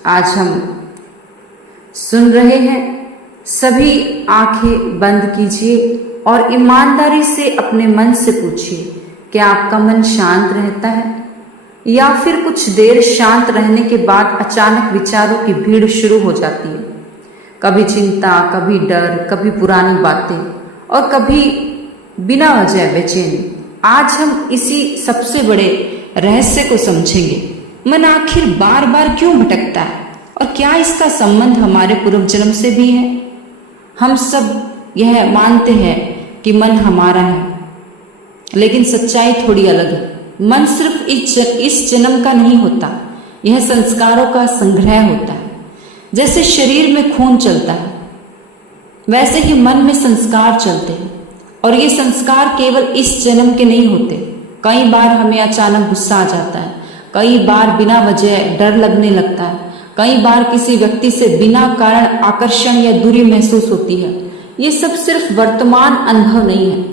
आज हम सुन रहे हैं। सभी आंखें बंद कीजिए और ईमानदारी से अपने मन से पूछिए, क्या आपका मन शांत रहता है या फिर कुछ देर शांत रहने के बाद अचानक विचारों की भीड़ शुरू हो जाती है। कभी चिंता, कभी डर, कभी पुरानी बातें और कभी बिना वजह बेचैनी। आज हम इसी सबसे बड़े रहस्य को समझेंगे। मन आखिर बार बार क्यों भटकता है और क्या इसका संबंध हमारे पूर्व जन्म से भी है। हम सब यह मानते हैं कि मन हमारा है, लेकिन सच्चाई थोड़ी अलग है। मन सिर्फ इस जन्म का नहीं होता, यह संस्कारों का संग्रह होता है। जैसे शरीर में खून चलता है, वैसे ही मन में संस्कार चलते हैं, और ये संस्कार केवल इस जन्म के नहीं होते। कई बार हमें अचानक गुस्सा आ जाता है, कई बार बिना वजह डर लगने लगता है, कई बार किसी व्यक्ति से बिना कारण आकर्षण या दूरी महसूस होती है। ये सब सिर्फ वर्तमान अनुभव नहीं है,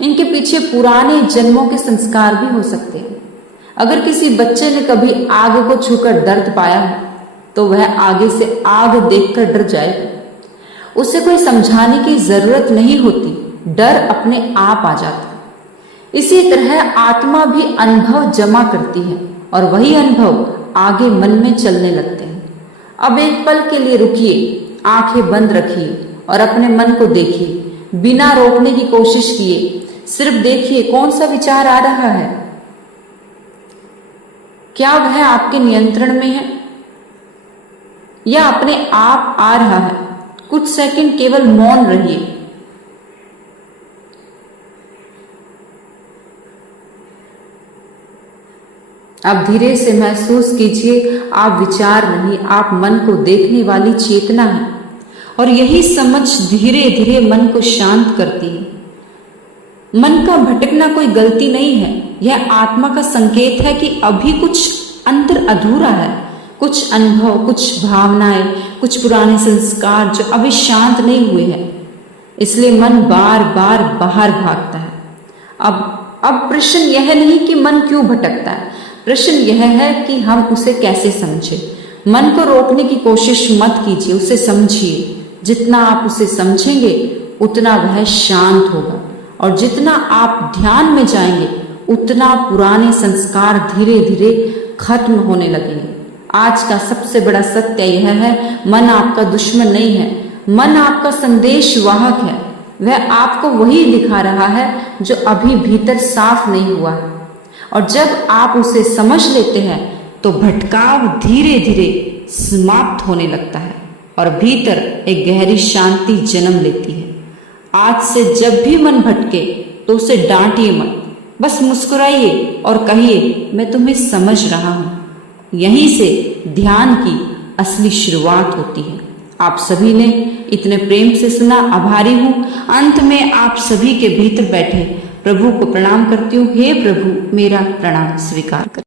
इनके पीछे पुराने जन्मों के संस्कार भी हो सकते हैं। अगर किसी बच्चे ने कभी आग को छूकर दर्द पाया हो तो वह आगे से आग देखकर डर जाएगा। उसे कोई समझाने की जरूरत नहीं होती, डर अपने आप आ जाता है। इसी तरह आत्मा भी अनुभव जमा करती है और वही अनुभव आगे मन में चलने लगते हैं। अब एक पल के लिए रुकिए, आंखें बंद रखिए और अपने मन को देखिए। बिना रोकने की कोशिश किए सिर्फ देखिए कौन सा विचार आ रहा है। क्या वह आपके नियंत्रण में है या अपने आप आ रहा है। कुछ सेकंड केवल मौन रहिए। अब धीरे से महसूस कीजिए, आप विचार नहीं, आप मन को देखने वाली चेतना है, और यही समझ धीरे धीरे मन को शांत करती है। मन का भटकना कोई गलती नहीं है, यह आत्मा का संकेत है कि अभी कुछ अंदर अधूरा है। कुछ अनुभव, कुछ भावनाएं, कुछ पुराने संस्कार जो अभी शांत नहीं हुए हैं। इसलिए मन बार बार बाहर भागता है। अब प्रश्न यह नहीं कि मन क्यों भटकता है, प्रश्न यह है कि हम उसे कैसे समझें। मन को रोकने की कोशिश मत कीजिए, उसे समझिए। जितना आप उसे समझेंगे उतना वह शांत होगा, और जितना आप ध्यान में जाएंगे उतना पुराने संस्कार धीरे धीरे खत्म होने लगेंगे। आज का सबसे बड़ा सत्य यह है, मन आपका दुश्मन नहीं है, मन आपका संदेश वाहक है। वह आपको वही दिखा रहा है जो अभी भीतर साफ नहीं हुआ है, और जब आप उसे समझ लेते हैं तो भटकाव धीरे धीरे समाप्त होने लगता है और भीतर एक गहरी शांति जन्म लेती है। आज से जब भी मन भटके तो उसे डांटिए मत, बस मुस्कुराइए और कहिए, मैं तुम्हें समझ रहा हूं। यहीं से ध्यान की असली शुरुआत होती है। आप सभी ने इतने प्रेम से सुना, आभारी हूं। अंत में आप सभी के भीतर बैठे प्रभु को प्रणाम करती हूँ। हे प्रभु, मेरा प्रणाम स्वीकार कर।